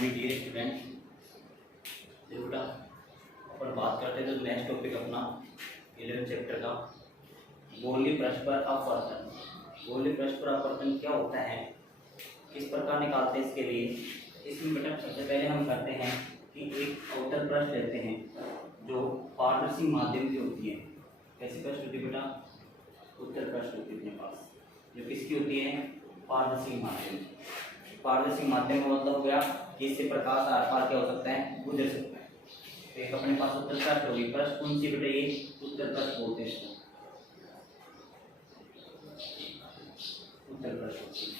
Morning dear student. देखो बेटा, अपन बात करते हैं तो नेक्स्ट टॉपिक अपना 11 चैप्टर का गोलीय परस्पर अपवर्तन। गोलीय परस्पर अपवर्तन क्या होता है, किस प्रकार निकालते हैं इसके लिए। इसमें बेटा सबसे पहले हम करते हैं कि एक अवतल पृष्ठ लेते हैं जो पारदर्शी माध्यम की होती है। कैसी पृष्ठ होती है बेटा? उत्तल पृष्ठ होती है अपने पास, जो किसकी होती है? पारदर्शी माध्यम। पारदर्शी माध्यम का मतलब हो गया कि इससे प्रकाश आर पार क्या हो सकता है? गुजर सकता है। तो एक अपने पास उत्तल पृष्ठ होगी। पृष्ठ कौन सी बेटा? ये उत्तल पृष्ठ बोलते हैं इसको, उत्तल पृष्ठ होती है।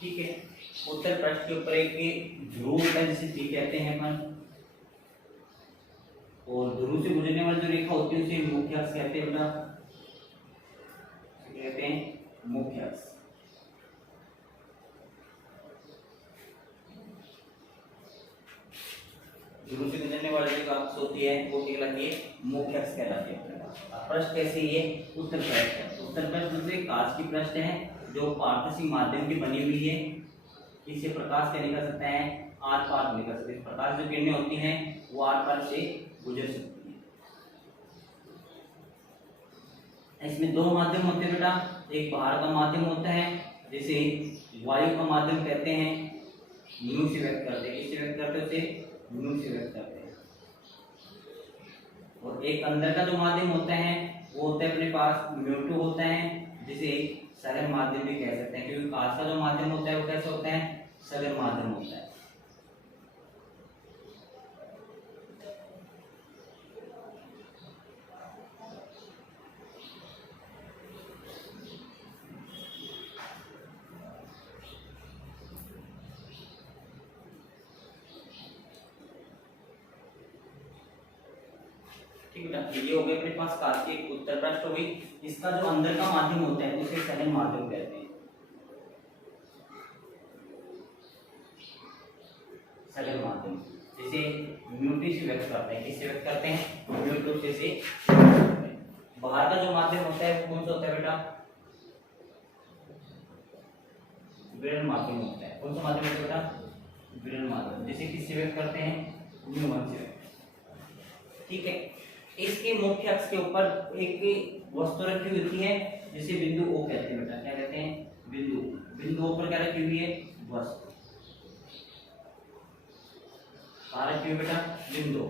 ठीक है, उत्तल पृष्ठ के ऊपर एक ध्रुव होता है जिसे टी कहते हैं अपन, और ध्रुव से गुजरने वाली जो रेखा होती है उसे मुख्य अक्ष कहते हैं बेटा, कहते हैं मुख्य अक्ष। ध्रुव से गुजरने वाली जो अक्ष होती है वो क्या कहलाती है? मुख्य अक्ष कहलाती है। पृष्ठ कैसे? ये उत्तल पृष्ठ है। उत्तल पृष्ठ मतलब एक कांच की पृष्ठ है जो पारदर्शी माध्यम की बनी हुई है। इससे प्रकाश क्या निकल सकता है? आर पार निकल सकता है। प्रकाश जो किरणें होती हैं वो आर पार से गुजर सकती है। इसमें दो माध्यम होते हैं बेटा, एक बाहर का माध्यम होता है जिसे वायु का माध्यम कहते हैं, म्यू से व्यक्त करते हैं। किससे व्यक्त करते हैं? उसे म्यू से व्यक्त करते हैं। और एक अंदर का जो माध्यम होता है वो होता है अपने पास म्यू2 होता है, जिसे सघन माध्यम भी कह सकते हैं, क्योंकि कांच का जो माध्यम होता है वो कैसे होता है? सघन माध्यम होता है। ठीक है, ये हो गए अपने पास कांच की उत्तल पृष्ठ हो गई। इसका जो अंदर का माध्यम होता है उसे सघन माध्यम कहते हैं, सघन माध्यम, जिसे म्यू2 से व्यक्त करते हैं। किससे व्यक्त करते हैं? म्यू2 से बाहर का जो माध्यम होता है वो कौन सा होता है बेटा? विरल माध्यम होता है। कौन सा माध्यम होता है बेटा? विरल माध्यम, जिसे किससे व्यक्त करते हैं? म्यू1 से। ठीक है, इसके मुख्य अक्ष के ऊपर एक वस्तु रखी होती है जिसे बिंदु O कहते हैं बेटा। क्या कहते हैं? बिंदु। बिंदु O पर क्या रखी हुई है? वस्तु। कहाँ रखी हुई बेटा? बिंदु।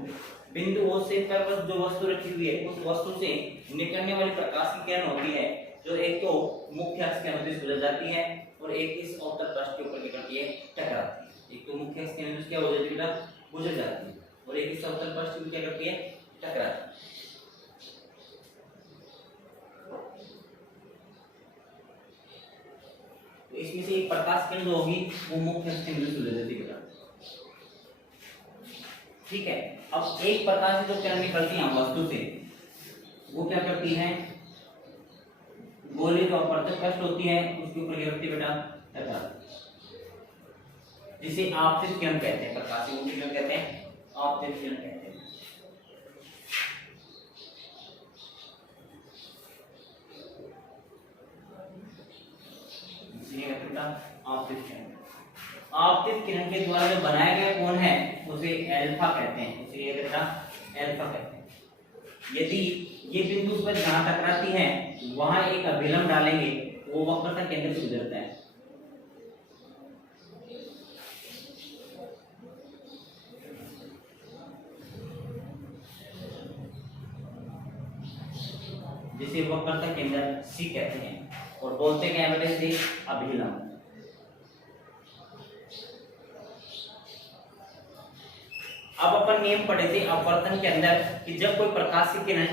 बिंदु O से पर जो वस्तु रखी हुई है उस वस्तु से निकलने वाली प्रकाश की किरण होती है जो एक तो मुख्य अक्ष के अनुदिश गुजर जाती है और एक इस अवतल पृष्ठ के ऊपर क्या करती है? टकराती है। एक तो मुख्य अक्ष के अनुदिश क्या हो जाती है बेटा? गुजर जाती है, और एक इस अवतल पृष्ठ में क्या करती है? टकराती है। तो इसमें से एक प्रकाश किरण जो होगी वो मुख्य अक्ष के अनुदिश गुजर जाती है बेटा। ठीक है, अब एक प्रकाश से जो किरण निकलती है वस्तु से वो क्या करती है? गोलीय जो अपवर्तक पृष्ठ होती है उसके ऊपर क्या करती है बेटा? टकराती है, जिसे आपतित किरण कहते हैं। प्रकाश को किरण कहते हैं? आपतित किरण कहते हैं। आपतित किरण, आपतित किरण के द्वारा जो बनाया गया कोण है उसे एल्फा कहते हैं। उसे ये बेटा एल्फा कहते हैं। यदि ये बिंदु उस पर जहां टकराती है वहां एक अभिलंब डालेंगे वो वक्रता केंद्र से गुजरता है। जिसे वक्रता केंद्र C कहते हैं और बोलते क्या है बेटे? इसे अभिलंब। अब अपन नियम पढ़े थे अपवर्तन के अंदर कि जब कोई प्रकाश की किरण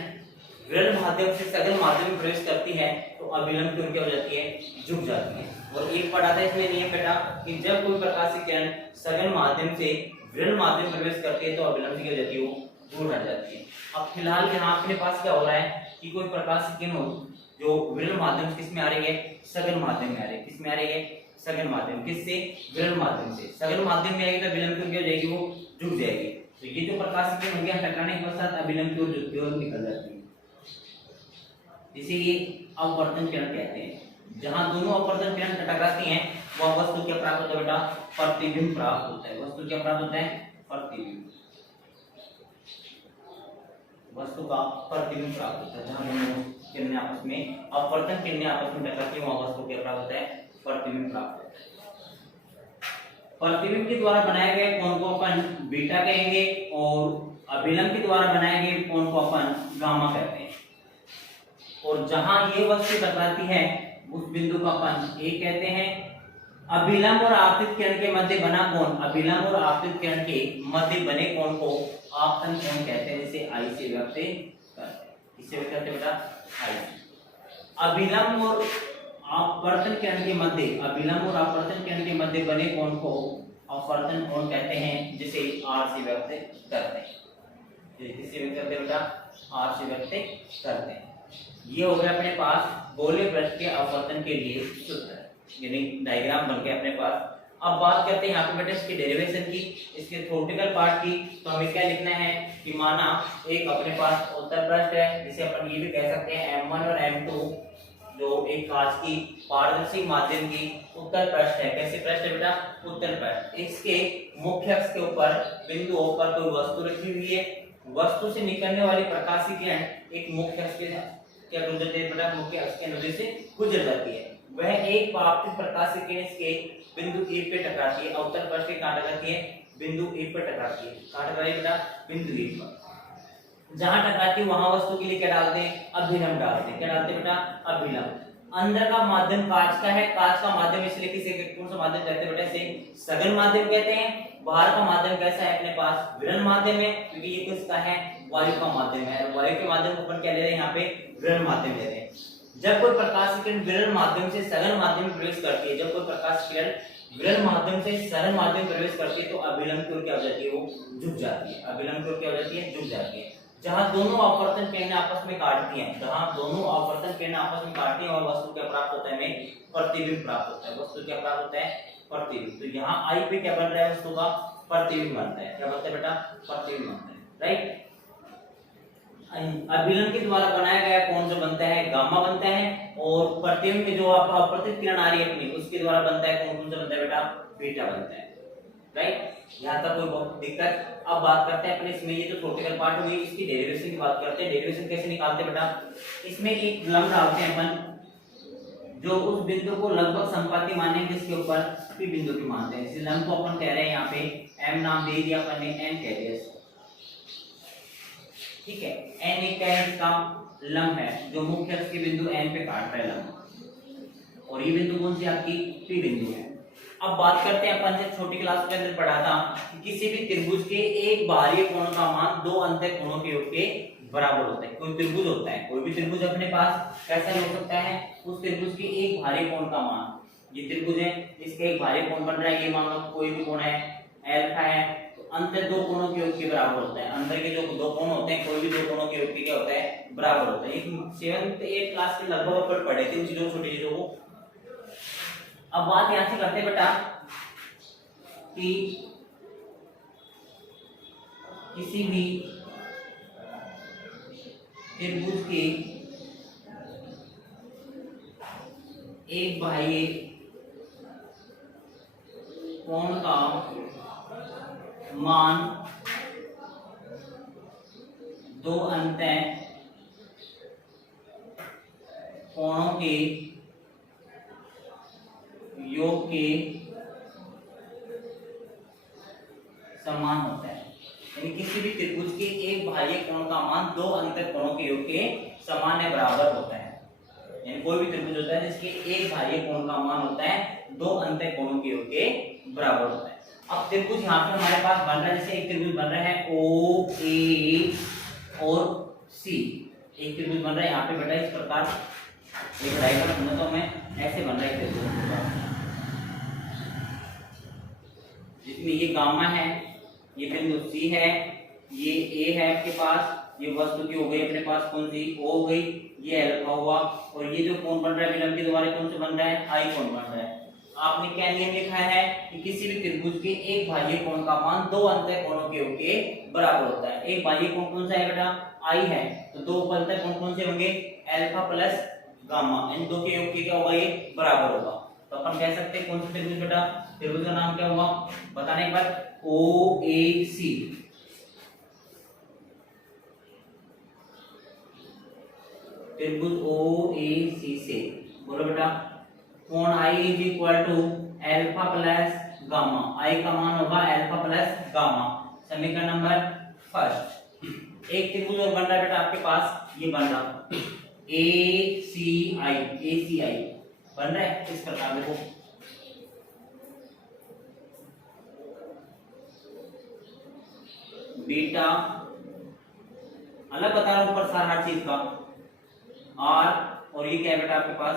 विरल माध्यम से सघन माध्यम में प्रवेश करती है तो अभिलंब की क्या हो जाती है? झुक जाती है। और एक पढ़ा था इसमें नियम बेटा कि जब कोई प्रकाश की किरण सघन माध्यम से विरल माध्यम में प्रवेश करती है तो अभिलंब की क्या हो जाती है? वो दूर हट जाती है। अब फिलहाल यहाँ अपने पास क्या हो रहा है कि कोई प्रकाश की किरण जो विरल माध्यम से किस में आ रही है? सघन माध्यम में आ रही है। किस में आ रही है? सघन माध्यम। किससे? विरल माध्यम से। सघन माध्यम में आएगी तो अभिलंब की क्या हो जाएगी? वो झुक जाएगी। तो ये जो प्रकाश की किरण होगी टकराने के पश्चात अभिलंब की ओर निकल जाती है, इसे ये अपवर्तन किरण कहते हैं। जहां दोनों अपवर्तन किरण टकराती हैं वह वस्तु क्या प्राप्त होता है बेटा, प्रतिबिंब प्राप्त होता है। वस्तु क्या प्राप्त होता है, प्रतिबिंब, वस्तु का प्रतिबिंब प्राप्त होता है। जहां दोनों किरणें आपस में अपवर्तन किरणें आपस में टकराती हैं वह वस्तु क्या प्राप्त होता है, प्रतिबिंब प्राप्त होता है। प्रतिबिंब के द्वारा बनाए गए कोण को अपन बीटा कहेंगे और अभिलंब के द्वारा बनाए गए कोण को अपन गामा कहते हैं। और जहां ये वस्तु टकराती है उस बिंदु को अपन ए कहते हैं। अभिलंब और आपतित किरण के मध्य बना कोण, अभिलंब और आपतित किरण के मध्य बने कोण को आपतन कोण कहते हैं, जिसे आई से व्यक्त करते हैं। किससे व्यक्त करते हैं बेटा, आई। अभिलंब और अपवर्तन किरण के मध्य, अभिलंब और अपवर्तन किरण के मध्य बने कोण को अपवर्तन कोण कहते हैं, जिसे आर से व्यक्त करते हैं। किससे व्यक्त करते हैं बेटा, आर से व्यक्त करते हैं। ये हो गया अपने पास गोलीय पृष्ठ के अपवर्तन के लिए सूत्र, यानी डायग्राम बन गया अपने पास। अब बात करते हैं यहाँ पे बेटा इसके डेरिवेशन की, इसके थ्योरेटिकल पार्ट की। तो हमें क्या लिखना है कि माना एक अपने पास उत्तल पृष्ठ है, जिसे अपन ये भी कह सकते हैं M1 और M2, जो एक कांच की पारदर्शी माध्यम की उत्तल पृष्ठ है। कैसे पृष्ठ है बेटा, उत्तल पृष्ठ। इसके मुख्य अक्ष के ऊपर बिंदुओं पर कोई वस्तु रखी हुई है। वस्तु से निकलने वाली प्रकाशीय किरण एक मुख्य अक्ष के क्या गुजरती है बेटा, मुख्य अक्ष के नजदीक से गुजर जाती है। वह एक आपतित प्रकाशीय किरण इसके बिंदु ए पे टकराती है। उत्तल पृष्ठ के कहां टकराती है, बिंदु ए पे टकराती है। कहां टकराती है बेटा, बिंदु ए पर। जहां टकराती है वहां वस्तु के लिए क्या डालते हैं, अभिलंब डालते हैं। क्या डालते हैं बेटा, अभिलंब। अंदर का माध्यम कांच का है, कांच का माध्यम इसलिए किसे कौन सा माध्यम कहते हैं बेटा, इसे सघन माध्यम कहते हैं। बाहर का माध्यम कैसा है, अपने पास विरल माध्यम है, क्योंकि ये किसका है, वायु का माध्यम है। वायु के माध्यम को अपन क्या ले रहे हैं यहाँ पे, विरल माध्यम ले रहे हैं। जब कोई प्रकाश किरण विरल माध्यम से सघन माध्यम में प्रवेश करती है, जब कोई प्रकाश किरण विरल माध्यम से सघन माध्यम में प्रवेश करती है तो अभिलंब की ओर क्या हो जाती है, वो झुक जाती है। अभिलंब की ओर क्या हो जाती है, झुक जाती है। जहां दोनों अपवर्तन किरणें आपस में काटती हैं, जहां दोनों अपवर्तन किरणें आपस में काटती हैं और वस्तु क्या प्राप्त होता है, हमें प्रतिबिंब प्राप्त होता है। वस्तु क्या प्राप्त होता है, प्रतिबिंब। तो यहाँ आई पे क्या बन रहा है, वस्तु का प्रतिबिंब बनता है। क्या बनता है बेटा, प्रतिबिंब बनता है, राइट। अभिलंब के द्वारा बनाया गया कोण जो बनता है, गामा बनता है। और प्रतिबिंब में जो अपवर्तित किरण आ रही है अपनी, उसके द्वारा बनता है कोण, कौन सा बनता है बेटा, बीटा बनता है, राइट। यहाँ तक कोई दिक्कत। अब बात करते हैं अपने इसमें, ये जो थ्योरेटिकल पार्ट हुई, इसकी डेरिवेशन की बात करते हैं। डेरिवेशन कैसे निकालते हैं बेटा, इसमें एक लंब डालते हैं अपन, जो उस बिंदु को लगभग संपाती मानेंगे, जिसके ऊपर पी बिंदु की मानते हैं। इस लंब को अपन कह रहे हैं यहाँ पे एम नाम दे दिया अपन ने, एन कह दिया इसको, ठीक है। एन एक क्या है, इसका लंब है, जो मुख्य अक्ष के बिंदु एन पे काट रहा है लंब। और ये बिंदु कौन सी आपकी, पी बिंदु है। अब बात करते हैं अपन जब छोटी क्लास के अंदर पढ़ा था कि किसी भी त्रिभुज के एक बाहरी कोण का मान दो अंतः कोणों के योग के बराबर होता है। कोई त्रिभुज होता है, कोई भी त्रिभुज अपने पास कैसा हो सकता है, उस त्रिभुज के एक बाहरी कोण का मान, ये त्रिभुज है, इसका एक बाहरी कोण बन रहा है, ये मान लो कोई भी कोण है, अल्फा है, तो अंतर दो कोणों के योग के बराबर होता है। अंतर के जो दो कोण होते हैं, कोई भी दो कोणों के योग के क्या होता है, बराबर होता है। 7th 8th क्लास के लगभग अपन पढ़े थे उन चीजों, छोटी चीजों को। अब बात यहां से करते हैं बेटा कि किसी भी त्रिभुज के एक बाह्य कोण का मान दो अंतः कोणों के योग के समान होता है। यानी किसी भी त्रिभुज के एक बाह्य कोण का मान दो अंतः कोणों के योग के समान या बराबर होता है। यानी कोई भी त्रिभुज होता है जिसके एक बाह्य कोण का मान होता है दो अंतः कोणों के योग के बराबर होता है। अब त्रिभुज यहाँ पे हमारे पास बन रहा है, जैसे एक त्रिभुज बन रहा है ओ ए और सी, एक त्रिभुज बन रहा है यहाँ पे बेटा इस प्रकार, एक डायग्राम बना तो हमें ऐसे बन रहा है त्रिभुज, जिसमें ये गामा है, ये बिंदु सी है, ये ए है आपके पास, ये वस्तु की हो गई अपने पास कौन सी, ओ हो गई, ये अल्फा हुआ, और ये जो कोण बन रहा है विलंब के द्वारा कौन से बन रहा है, आई कोण बन रहा है। आपने क्या नियम लिखा है कि किसी भी त्रिभुज के एक बाह्य कोण का मान दो अंतः कोणों के योग के बराबर होता है। एक बाह्य कोण कौन सा है बेटा, आई है, तो दो अंतः कोण कौन से होंगे, अल्फा प्लस गामा, इन दो के योग के क्या होगा, ये बराबर होगा। तो अपन कह सकते हैं कौन सा त्रिभुज बेटा, त्रिभुज का नाम क्या हुआ बताने एक बार, ओ ए सी। त्रिभुज ओ ए सी से बोलो बेटा, कोण I is equal to alpha plus gamma, I का मान होगा अल्फा प्लस गामा। समीकरण नंबर फर्स्ट। एक त्रिभुज और बन रहा है बेटा आपके पास, ये बन रहा ए सी आई बन रहा है इस प्रकार। देखो बीटा अलग बता रहा हूं ऊपर सारा हर चीज का, आर और ये क्या है बेटा आपके पास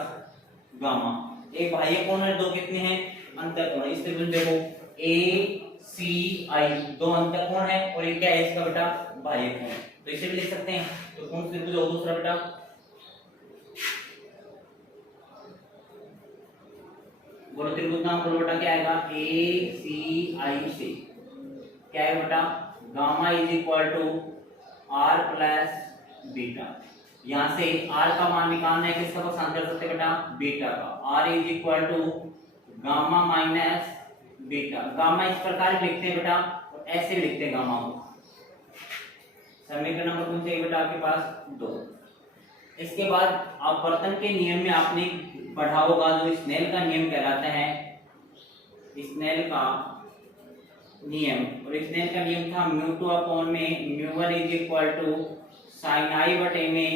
गामा। एक बाह्य कोण है, दो कितने हैं अंतर कोण। इस त्रिभुज देखो ए सी आई, दो अंतर कोण है और ये क्या है इसका बेटा बाह्य कोण। तो इसे भी लिख सकते हैं। तो कौन सा त्रिभुज होगा दूसरा बेटा, बोलो त्रिभुज नाम बोलो बेटा क्या आएगा, ए सी आई से क्या है बेटा, gamma is equal to R plus beta. यहां से आर का मान निकालना है, किसका पक्षांतर करते बेटा, बीटा का। R is equal to gamma minus beta. Gamma इस प्रकार लिखते हैं बेटा और ऐसे लिखते हैं गामा को। समीकरण नंबर कौन सा है बेटा आपके पास, 2। इसके बाद अपवर्तन के नियम में आपने पढ़ा होगा जो स्नेल का नियम कहलाता है, स्नेल का नियम। और स्नेल का नियम था म्यू2 अपॉन में म्यू1 इज इक्वल टू साइन आई बटे में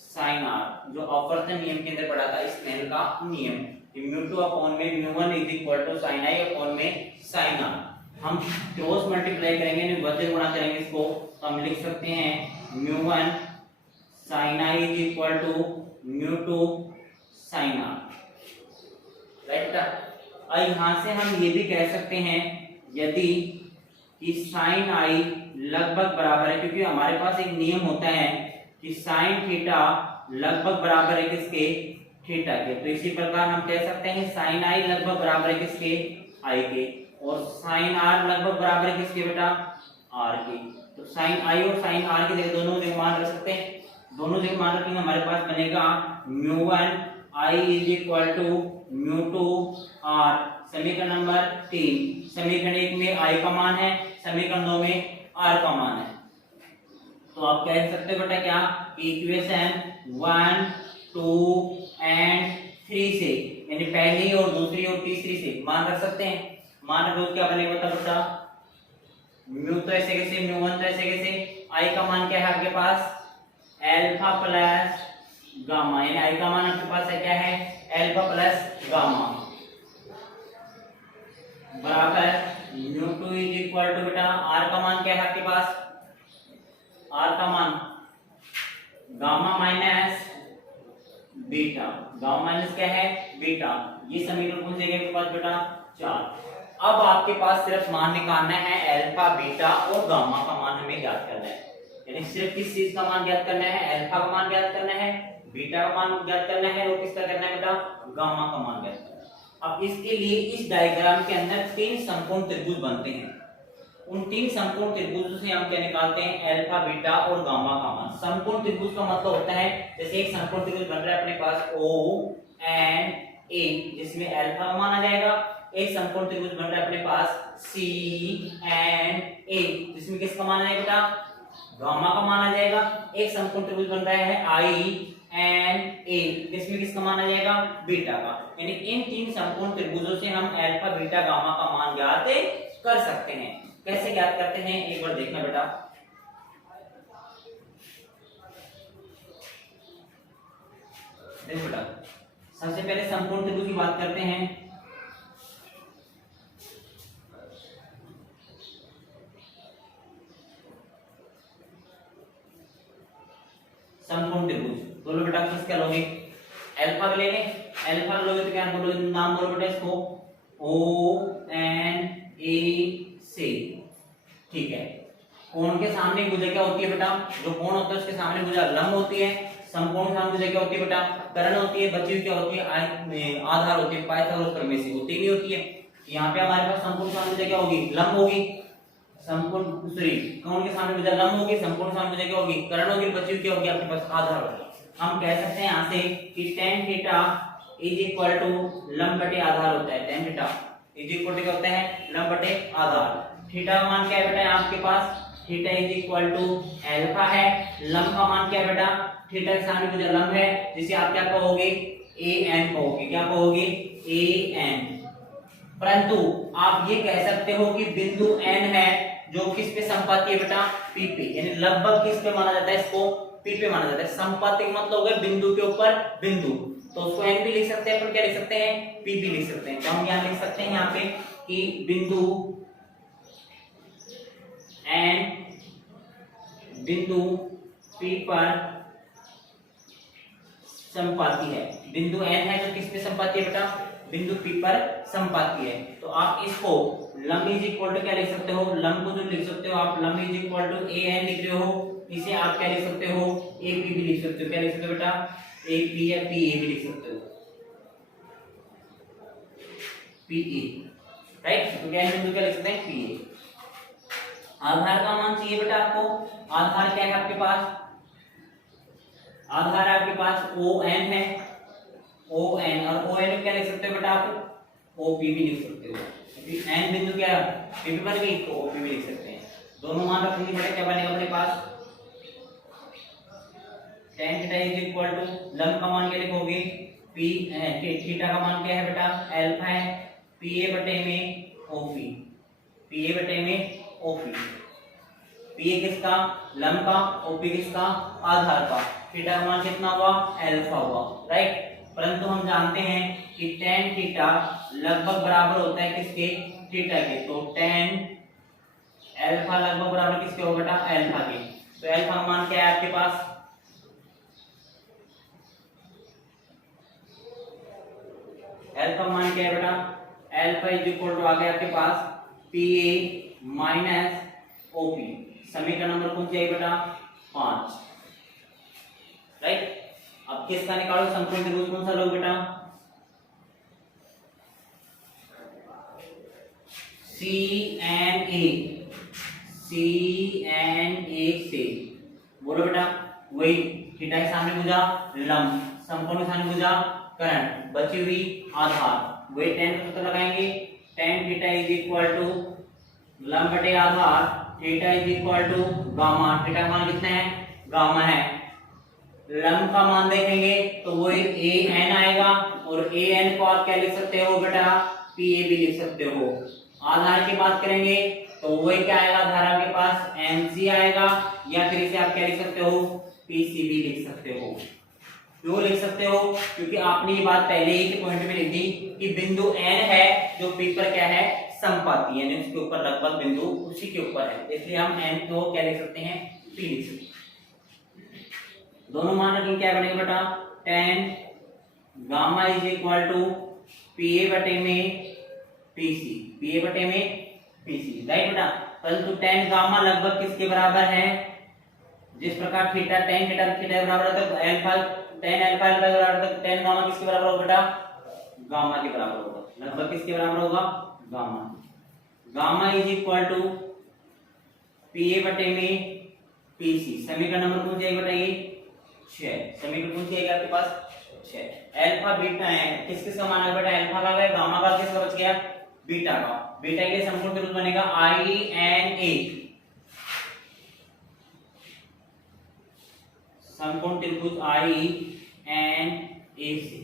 साइन आर। जो अपवर्तन नियम के अंदर पढ़ा था स्नेल का नियम, म्यू2 अपॉन में म्यू1 is equal to sine I upon में साइन आर। हम क्रॉस मल्टीप्लाई करेंगे, वजन गुणा करेंगे इसको, तो हम लिख सकते हैं म्यू1 sine I is equal to म्यू2 साइन आर। राइट। और यहां से हम ये भी कह सकते हैं यदि कि साइन आई लगभग बराबर है, क्योंकि हमारे पास एक नियम होता है कि साइन थीटा लगभग बराबर है किसके, थीटा के। तो इसी प्रकार हम कह सकते हैं साइन आई लगभग बराबर है किसके, आई के, और साइन आर लगभग बराबर है किसके बेटा, आर के। तो साइन आई और साइन आर के दोनों जगह मान रख सकते हैं, दोनों जगह मान रखेंगे, हमारे पास बनेगा म्यू1 आई इज इक्वल टू म्यू2 आर। समीकरण नंबर 3। समीकरण 1 में आई का मान है, समीकरण 2 में आर का मान है। तो आप कह सकते हो बेटा क्या, इक्वेशन 1 2 एंड 3 से, यानी पहली और दूसरी और तीसरी से मान रख सकते हैं। मान रखो क्या बनेगा बता बेटा, म्यू तो ऐसे कैसे, म्यू1 तो ऐसे कैसे, आई का मान क्या है आपके पास, अल्फा प्लस गामा, यानी आई का मान आपके पास है क्या है, अल्फा प्लस गामा, बराबर म्यू2 इज इक्वल टू बेटा आर का मान क्या है आपके पास, आर का मान gamma minus beta. Gamma minus क्या है, बीटा। ये समीकरण कौन से के पास बेटा, 4। अब आपके पास सिर्फ मान निकालना है अल्फा बीटा और गामा का मान हमें ज्ञात करना है। यानी सिर्फ किस चीज का मान ज्ञात करना है, अल्फा का मान ज्ञात करना है, बीटा का मान ज्ञात करना है और किसका करना है बेटा, गामा का मान ज्ञात करना है। अब इसके लिए इस डायग्राम के अंदर 3 समकोण त्रिभुज बनते हैं। उन 3 समकोण त्रिभुजों से हम क्या निकालते हैं, अल्फा बीटा और गामा का मान। समकोण त्रिभुज का मतलब होता है, जैसे एक समकोण त्रिभुज बन रहा है अपने पास O एंड A, जिसमें अल्फा का मान आ जाएगा। एक समकोण त्रिभुज बन रहा है अपने पास C एंड A, जिसमें किसका मान आएगा बेटा, गामा का मान आ जाएगा। एक समकोण त्रिभुज बन रहा है I एंड A, जिसमें किसका मान आ जाएगा, बीटा का। यानी इन 3 समकोण त्रिभुजों से हम अल्फा बीटा गामा का मान ज्ञात कर सकते हैं। कैसे ज्ञात करते हैं एक बार देखना बेटा। देखो बेटा, सबसे पहले समकोण त्रिभुज की बात करते हैं। समकोण त्रिभुज बोलो बेटा किसका लोगे, अल्फा ले लें। अल्फा लोगे तो क्या बोलोगे, नाम बोलो बेटा इसको, O एंड A से। ठीक है, कोण के सामने भुजा क्या होती है बेटा, जो कोण होता है उसके सामने भुजा लंब होती है। समकोण सामने भुजा क्या होती है बेटा, कर्ण होती है। बची हुई क्या होती है, आधार होती है, पाइथागोरस प्रमेय से होती नहीं होती है। यहाँ पे हमारे पास समकोण सामने भुजा क्या होगी, लंब होगी। समकोण सॉरी, कोण के सामने भुजा लंब होगी, समकोण सामने भुजा क्या होगी, कर्ण होगी। बची हुई क्या होगी आपके पास, आधार होगी। हम कह सकते हैं यहाँ से कि tan theta is equal to लंब बटे आधार होता है। tan theta is equal to क्या होता है, लंब बटे आधार। थीटा का मान क्या है बेटा आपके पास, theta is equal to alpha है। लंब का मान क्या है बेटा, थीटा के सामने में जो लंब है जिसे आप क्या कहोगे, an कहोगे। क्या कहोगे, an। परंतु आप ये कह सकते हो कि बिंदु n है जो किस पे संपाती है बेटा, p पे, यानी लगभग किस पे माना जाता है, इसको p पे माना जाता है। संपाती का मतलब हो गया बिंदु के ऊपर बिंदु, तो उसको n भी लिख सकते हैं, अपन क्या लिख सकते हैं, p भी लिख सकते हैं। तो हम यहाँ लिख सकते हैं यहाँ पे कि बिंदु n बिंदु p पर संपाती है। बिंदु n है जो किस पे संपाती है बेटा, बिंदु p पर संपाती है। तो आप इसको लंब इज इक्वल टू क्या लिख सकते हो, लंब को जो लिख सकते हो आप, लंब इज इक्वल टू an लिख रहे हो, इसे आप क्या लिख सकते हो, ap भी लिख सकते हो। क्या लिख सकते हो बेटा, ap या pa भी लिख सकते हो, pa, राइट। तो क्या है, बिंदु क्या लिख सकते हैं, pa। आधार का मान चाहिए बेटा आपको, आधार क्या है आपके पास, आधार आपके पास ON है, ON, और ON क्या लिख सकते हो बेटा आप, OP भी लिख सकते हो। n बिंदु क्या p पे बन गई तो OP भी लिख सकते हैं। दोनों मान रखने पड़े, क्या बनेगा अपने पास, tan theta is equal to लंब का मान क्या लिखोगे, p, थीटा का मान क्या है बेटा, अल्फा है, pa बटे में OP, pa बटे में OP। pa किसका, लंब का, OP किसका, आधार का। थीटा का मान कितना हुआ, अल्फा हुआ, राइट। परंतु हम जानते हैं कि tan थीटा लगभग बराबर होता है किसके, थीटा के। तो tan अल्फा लगभग बराबर किसके होगा बेटा, अल्फा के। तो अल्फा का मान क्या है आपके पास, अल्फा मान क्या है बेटा, अल्फा इज इक्वल टू आ गया आपके पास pa माइनस OP। समीकरण नंबर कौन सी है बेटा, 5, राइट। अब किसका निकालो, समकोण त्रिभुज कौन सा लो बेटा, CNA, CNA से बोलो बेटा, वही थीटा के सामने भुजा लंब, समकोण के सामने भुजा कर्ण, बची हुई आधार, वही tan का पता लगाएंगे। tan theta is equal to लंब बटे आधार, theta is equal to gamma, theta का मान कितना है, गामा है। लंब का मान देखेंगे तो वही an आएगा, और an को आप क्या लिख सकते हो बेटा, pa भी लिख सकते हो। आधार की बात करेंगे तो वही क्या आएगा, धारा के पास mc आएगा, या फिर इसे आप क्या लिख सकते हो, pc भी लिख सकते हो। क्यों लिख सकते हो, क्योंकि आपने ये बात पहले ही के पॉइंट में लिख दी कि बिंदु n है जो p पर क्या है, संपाती, यानी उसके ऊपर लगभग बिंदु उसी के ऊपर है, इसलिए हम n को क्या लिख सकते हैं, p लिख सकते हैं। दोनों मान रखेंगे, क्या बनेगा बेटा, tan gamma is equal to pa बटे में pc, pa बटे में pc, राइट बेटा। परंतु tan गामा लगभग किसके बराबर है, जिस प्रकार थीटा tan थीटा थीटा बराबर है तो अल्फा tan अल्फा अल्फा बराबर है, तो tan गामा किसके बराबर होगा बेटा, गामा के बराबर होगा, लगभग किसके बराबर होगा, gamma. Gamma is equal to pa बटे में pc। समीकरण नंबर कौन सा है बेटा, ये 6। समीकरण कौन सी है आपके पास, 6। अल्फा बीटा है, किस किस का मान है बेटा, अल्फा का है, गामा का किसका बच गया, बीटा का। बीटा के लिए समकोण त्रिभुज बनेगा INA, समकोण त्रिभुज INA से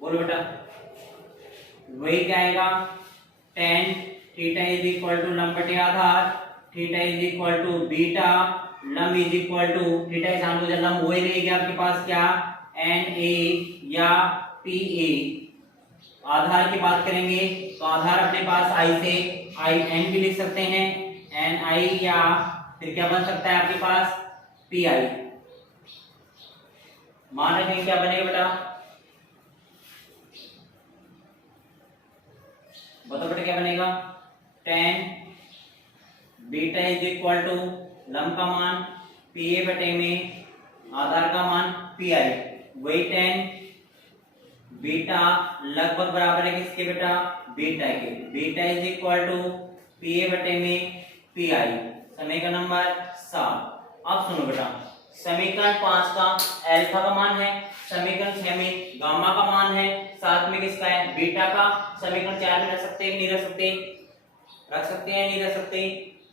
बोलो बेटा, वही क्या आएगा, tan theta is equal to लंब बटे आधार, theta is equal to beta, लंब इज इक्वल टू थीटा के सामने लंब वही रहेगी आपके पास क्या, NA या PA। आधार की बात करेंगे तो आधार अपने पास I से IN भी लिख सकते हैं, NI, या फिर क्या बन सकता है आपके पास, PI। मान रखेंगे क्या बनेगा बेटा, बताओ बेटा क्या बनेगा, tan beta is equal to लंब का मान pa बटे में आधार का मान pi, वही tan बीटा लगभग बराबर है किसके बेटा, बीटा के। Beta is equal to pa बटे में pi। समीकरण नंबर 7। अब सुनो बेटा, समीकरण 5 का अल्फा का मान है, समीकरण 6 में गामा का मान है, साथ में किसका है बीटा का। समीकरण 4 में रख सकते हैं कि नहीं रख सकते, रख सकते हैं नहीं रख सकते।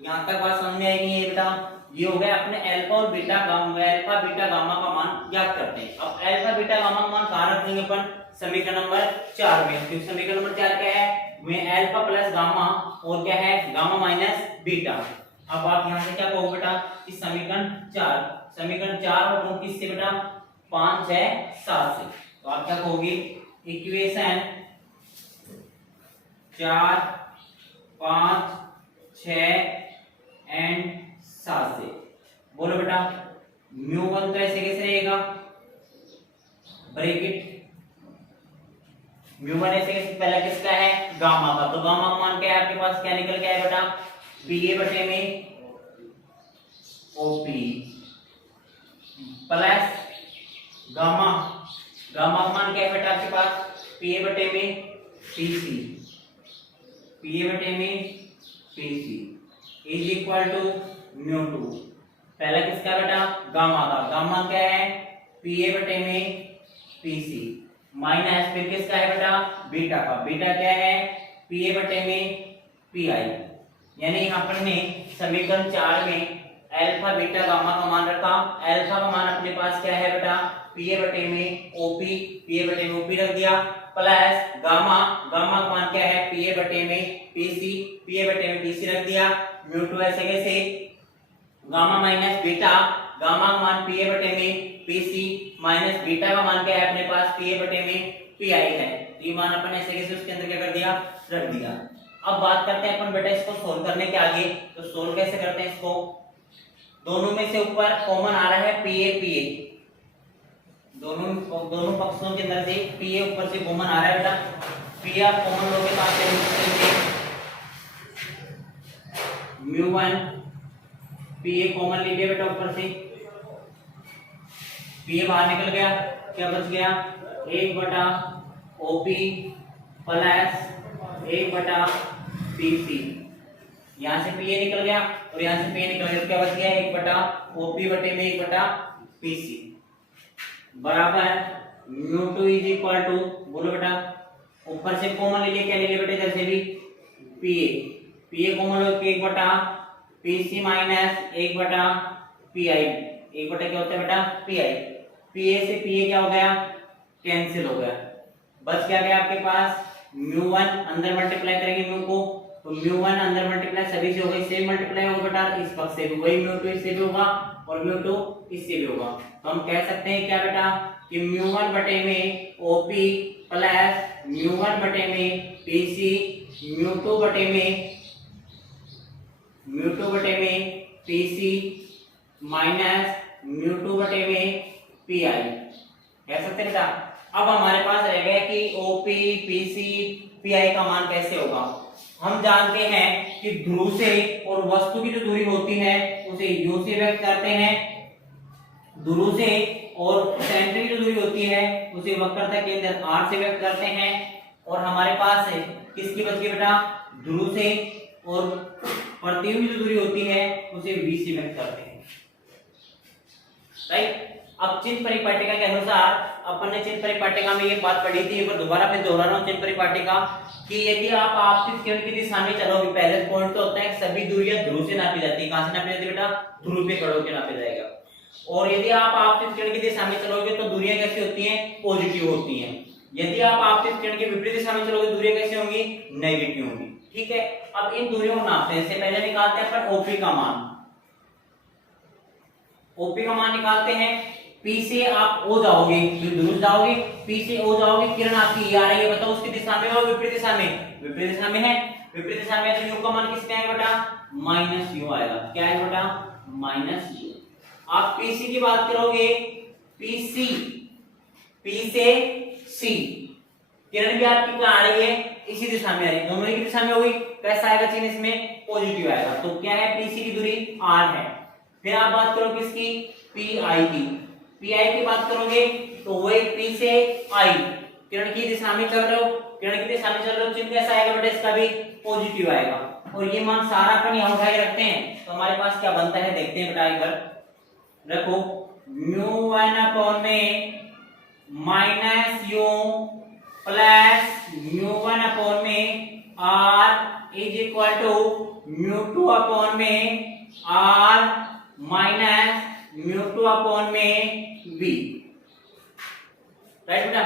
यहाँ तक बात समझ में आएगी ये बेटा। ये हो गया अपने अल्फा और beta gamma, alpha beta gamma का मान ज्ञात करते हैं। अब अल्फा बीटा गामा का मान कहाँ रख देंगे अपन, समीकरण नंबर 4 में। क्योंकि समीकरण नंबर 4 क्या है, में अल्फा प्लस गामा और क्या है गामा माइनस बीटा। अब आप यहाँ से क्या कहोगे बेटा कि समीकरण 4 और गुण किससे बेटा 5 6 7 से। तो आप क्या कहोगे इक्वेशन 4 5 6 एंड 7 से। बोलो बेटा μ1 तो ऐसे कैसे रहेगा, ब्रैकेट μ1 ऐसे कैसे, पहला किसका है गामा का, तो गामा का मान क्या है आपके पास, क्या निकल के आया बेटा Pa बटे में OP प्लस गामा, गामा का मान क्या है बेटा आपके पास Pa बटे में PC, Pa बटे में PC इज इक्वल टू μ2। पहला किसका बेटा गामा का, गामा क्या है Pa बटे में PC माइनस फिर किसका है बेटा बीटा का, बीटा क्या है Pa बटे में Pi। यानी यहाँ पर ने समीकरण 4 में अल्फा बीटा गामा का मान रखा। अल्फा का मान अपने पास क्या है बेटा Pa बटे में OP, Pa बटे में OP रख दिया, प्लस गामा, गामा का मान क्या है Pa बटे में PC, Pa बटे में PC रख दिया, μ2 ऐसे कैसे गामा माइनस बीटा, गामा का मान Pa बटे में PC माइनस बीटा का मान क्या है अपने पास Pa बटे में Pi है। तो ये मान अपन ऐसे कैसे उसके अंदर क्या कर दिया रख दिया। अब बात करते हैं अपन बेटा इसको सोल्व करने के आगे। तो सोल्व कैसे करते हैं इसको, दोनों में से ऊपर कॉमन आ रहा है Pa, दोनों पक्षों के अंदर से Pa ऊपर से कॉमन आ रहा है बेटा। Pa आप कॉमन लोगे तो आपके μ1 Pa कॉमन लीजिए बेटा ऊपर से, Pa बाहर निकल गया, क्या बच गया 1 बटा OP प्लस 1 बटा PC। यहाँ से Pa निकल गया और यहाँ से Pa निकल गया, तो क्या बच गया 1 बटा OP बटे में 1 बटा PC बराबर μ2 इज इक्वल टू, बोलो बेटा ऊपर से कॉमन ले लिया, क्या ले लिया बेटा इधर से भी Pa कॉमन लो 1 बटा PC माइनस 1 बटा Pi, 1 बटा क्या होता है बेटा Pi। Pa से Pa क्या हो गया कैंसिल हो गया, बच क्या गया आपके पास μ1, अंदर मल्टीप्लाई करेंगे μ को, तो μ1 अंदर मल्टीप्लाई सभी से होगा, इससे मल्टीप्लाई होगा बेटा, इस पक्ष से भी वही μ2 इससे भी होगा और μ2 इससे भी होगा। तो हम कह सकते हैं क्या बेटा कि μ1 बटे में OP प्लस μ1 बटे में PC μ2 बटे में PC माइनस μ2 बटे में Pi कह सकते हैं बेटा। अब हमारे पास रह गया कि OP PC Pi का मान कैसे होगा। हम जानते हैं कि ध्रुव से और वस्तु की जो दूरी होती है उसे u से व्यक्त करते हैं, ध्रुव से और सेंटर की जो दूरी होती है उसे वक्रता के अंदर r से व्यक्त करते हैं। और हमारे पास है किसकी बच गई बेटा ध्रुव से और प्रतिबिंब की जो दूरी होती है उसे v से व्यक्त करते हैं, राइट। अब चिन्ह परिपाटिका के अनुसार अपन ने चिन्ह परिपाटिका में ये बात पढ़ी थी, एक बार दोबारा मैं दोहरा रहा हूं चिन्ह परिपाटिका कि यदि आप आपतित किरण की दिशा में चलोगे, पहले पॉइंट तो होता है सभी दूरियां ध्रुव से नापी जाती है। कहां से नापी जाती है बेटा ध्रुव पे खड़े होकर नापा जाएगा। और यदि आप आपतित किरण की दिशा में चलोगे तो दूरियां कैसी होती हैं पॉजिटिव होती हैं। यदि आप आपतित किरण की विपरीत दिशा में चलोगे दूरियां कैसी होंगी नेगेटिव होंगी, ठीक है। अब इन दूरियों को नापते हैं, इससे पहले निकालते हैं अपन OP का मान। OP का मान निकालते हैं, P से आप O जाओगे, दूर जाओगे, P से O जाओगे, किरण आपकी आ रही है, बताओ उसकी दिशा में और विपरीत दिशा में, विपरीत दिशा में है, विपरीत दिशा में तो u का मान किसमें आएगा बेटा -u आएगा। क्या है बेटा -u। आप PC की बात करोगे, PC P से C किरण भी आपकी कहां आ रही है इसी दिशा में आ रही है, दोनों की दिशा में होगी, कैसा आएगा चिन्ह इसमें पॉजिटिव आएगा। तो क्या है PC की दूरी r है। फिर आप बात करो किसकी PI की, PI की बात करोगे तो वही P से I किरण की दिशा में चल रहे हो, किरण की दिशा में चल रहे हो, चिन्ह कैसा आएगा बेटा इसका भी पॉजिटिव आएगा। और ये मान सारा अपन यहां उठा के रखते हैं तो हमारे पास क्या बनता है देखते हैं बेटा, एक बार रखो μ1 में माइनस यू प्लस μ1 में r इज इक्वल टू μ2 में r माइनस μ2 में v। राइट बेटा।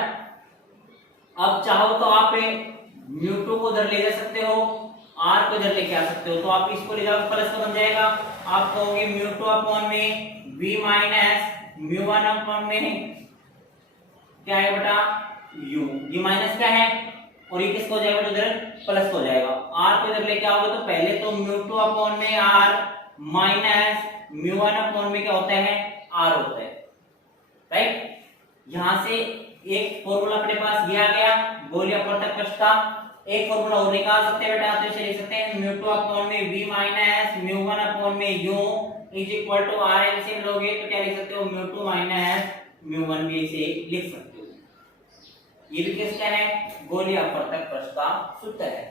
अब चाहो तो आप μ2 को उधर ले जा सकते हो, r को इधर लेके आ सकते हो, तो आप इसको ले जाओ प्लस का बन जाएगा। आप कहोगे μ2 में v माइनस μ1 में क्या है बेटा u, ये माइनस क्या है और ये किसको हो जाएगा उधर प्लस हो जाएगा। r को इधर लेके आओगे तो पहले तो μ2 में r माइनस μ1 में क्या होता है r होता है। राइट। यहां से एक फॉर्मूला अपने पास ये आ गया गोलीय अपवर्तक प्रश्न का। एक फॉर्मूला और निकाल सकते हैं बेटा, तो इसे लिख सकते हैं μ2 में v माइनस μ1 में u is equal to r। ऐसे लोगे तो क्या लिख सकते हो μ2 माइनस μ1 भी इसे लिख सकते हो। ये भी किसका है गोलीय अपवर्तक प्रश्न का सूत्र है।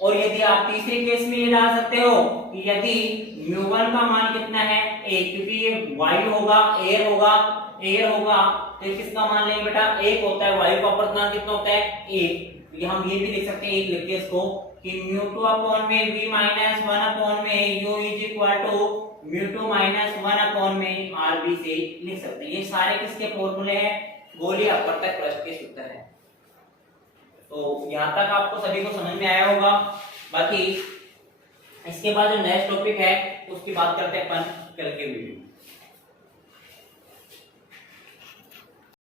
और यदि आप तीसरे केस में ये डाल सकते हो कि यदि μ1 का मान कितना है a, क्योंकि ये वायु होगा एयर होगा तो किसका मान लेंगे बेटा 1 होता है। वायु का अपवर्तनांक कितना होता है 1। तो हम ये भी लिख सकते हैं एक लिख के इसको कि μ2 में v माइनस 1 में u is equal to μ2 minus 1 में rb से लिख सकते हैं। ये सारे किसके फॉर्मूले हैं गोलीय अपवर्तक प्रश्न के सूत्र हैं। तो यहाँ तक आपको सभी को समझ में आया होगा। बाकी इसके बाद जो नेक्स्ट टॉपिक है उसकी बात करते हैं अपन कल के वीडियो।